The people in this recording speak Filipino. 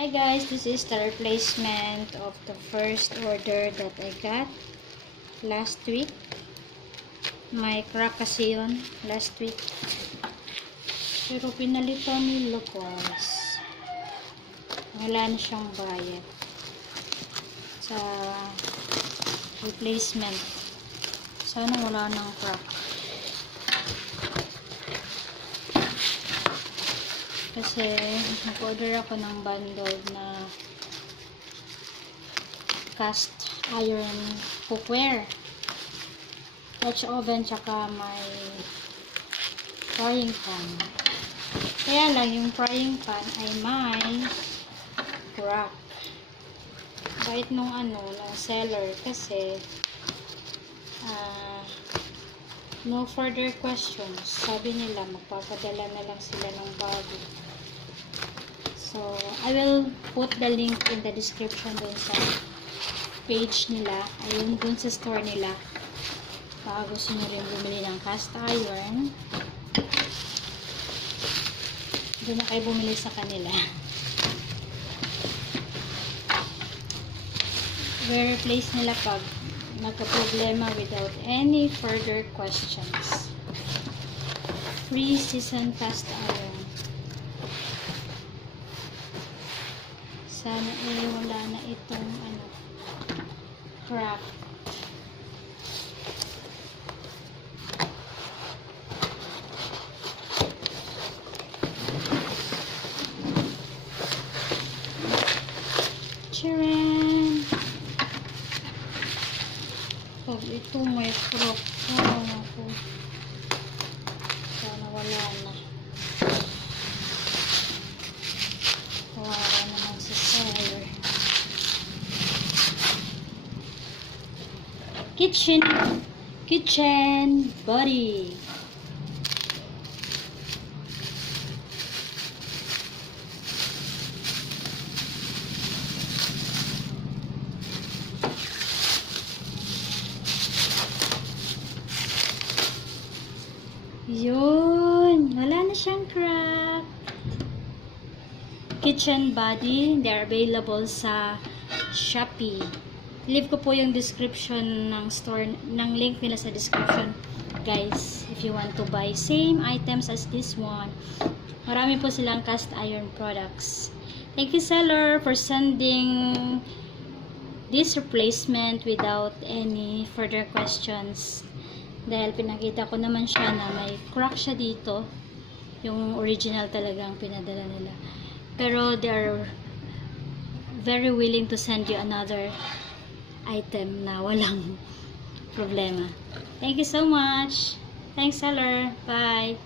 Hi guys, this is the replacement of the first order that I got last week. May crack kasi yun last week. Pero pinalitan nila guys. Wala na siyang bayad sa replacement. Sana wala nang crack. Kasi nag-order ako ng bundle na cast iron cookware, Dutch oven, tsaka may frying pan. Kaya lang yung frying pan ay may crack. Kahit nung nung seller kasi no further questions. Sabi nila magpapadala na lang sila ng bago. So, I will put the link in the description dun sa page nila. Ayun, dun sa store nila. Baka gusto nyo rin bumili ng cast iron, doon na kayo bumili sa kanila. I-replace nila pag nagka-problema without any further questions. Free season cast iron. Sana wala na itong crack. Charan! Pag ito may crack. Ako. Sana wala na. Kawawa naman si seller. Kitchen body. Yun, wala na siyang crack. Kitchen body, they're available sa Shopee. Leave ko po yung description ng store, ng link nila sa description, guys, if you want to buy same items as this one. Marami po silang cast iron products. Thank you seller for sending this replacement without any further questions. Dahil pinakita ko naman siya na may crack siya dito. Yung original talagang pinadala nila. Pero they are very willing to send you another item na walang problema. Thank you so much. Thanks seller. Bye.